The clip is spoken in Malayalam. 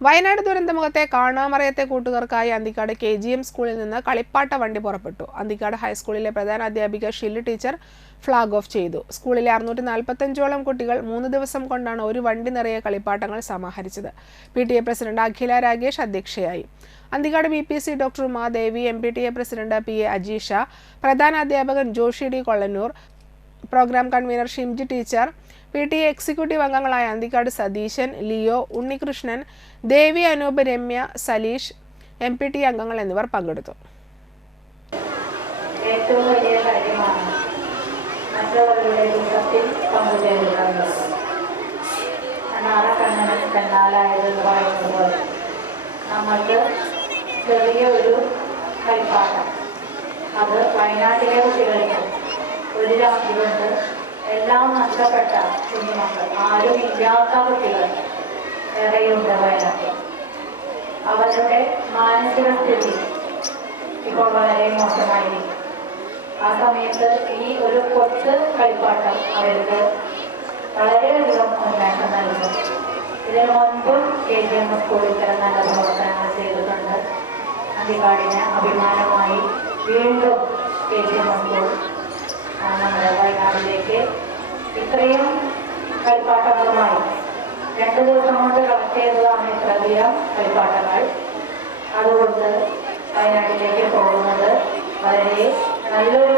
വയനാട് ദുരന്തമുഖത്തെ കാണാമറയത്തെ കൂട്ടുകാർക്കായി അന്തിക്കാട് കെ ജി എം സ്കൂളിൽ നിന്ന് കളിപ്പാട്ട വണ്ടി പുറപ്പെട്ടു. അന്തിക്കാട് ഹൈസ്കൂളിലെ പ്രധാന അധ്യാപിക ഷില്ലു ടീച്ചർ ഫ്ളാഗ് ഓഫ് ചെയ്തു. സ്കൂളിലെ അറുന്നൂറ്റി നാൽപ്പത്തഞ്ചോളം കുട്ടികൾ മൂന്ന് ദിവസം കൊണ്ടാണ് ഒരു വണ്ടി നിറയെ കളിപ്പാട്ടങ്ങൾ സമാഹരിച്ചത്. P T A president Akhila Ragesh അധ്യക്ഷയായി. Anthikkad B P C doctor Umadevi M P T A president P A Ajeesha പ്രധാന അധ്യാപകൻ Joshy D Kollannur programme convener Shimji teacher P T executive അംഗങ്ങളായ Anthikkad Satheesan Leo Unnikrishnan Devi Anoop Ramya Saleesh M P T അംഗങ്ങൾ എന്നിവർ പങ്കെടുത്തു. ഏറ്റവും വലിയ കാര്യമാണ് ചെറിയ ഒരു കളിപ്പാട്ടം. അത് വയനാട്ടിലെ കുട്ടികൾക്ക് ഒരു രാത്രി കൊണ്ട് എല്ലാം നഷ്ടപ്പെട്ട കുഞ്ഞുമക്കൾ. ആരും ഇല്ലാത്ത കുട്ടികൾ ഏറെയുണ്ട് വയനാട്ടിൽ അവരുടെ മാനസിക സ്ഥിതി ഇപ്പോൾ വളരെ മോശമായിരിക്കും. ആ സമയത്ത് ഈ ഒരു കൊച്ച് കളിപ്പാട്ടം അവർക്ക് വളരെയധികം ഉന്മേഷം നൽകും. ഇതിനു മുൻപും കെ ജി എം സ്കൂളിൽ ഇത്തരം നല്ല പ്രവർത്തനങ്ങൾ ചെയ്തിട്ടുണ്ട്. അന്തിക്കാടിന് അഭിമാനമായി വീണ്ടും കെ ജി എം സ്കൂൾ നമ്മുടെ വയനാട്ടിലേക്ക് ഇത്രയും കളിപ്പാട്ടങ്ങളുമായി രണ്ട് ദിവസം കൊണ്ട് കളക്ട് ചെയ്തതാണ് ഇത്രയധികം കളിപ്പാട്ടങ്ങൾ. അതുകൊണ്ട് വയനാട്ടിലേക്ക് പോകുന്നത് വളരെ നല്ലൊരു